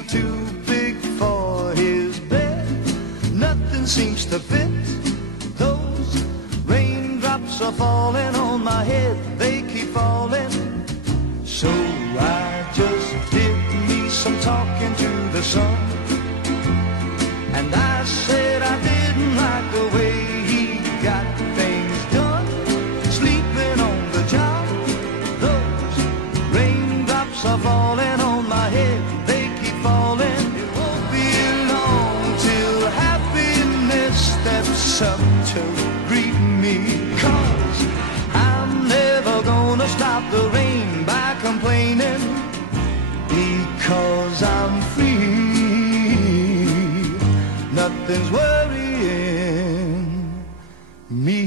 are too big for his bed. Nothing seems to fit. Those raindrops are falling on my head. They keep falling. So I just did me some talking to the sun. And I said I didn't like the way he got things done. Sleeping on the job. Those raindrops are falling on my head. They keep falling. It won't be long till happiness steps up to greet me. 'Cause I'm never gonna stop the rain by complaining. Because I'm free, nothing's worrying me.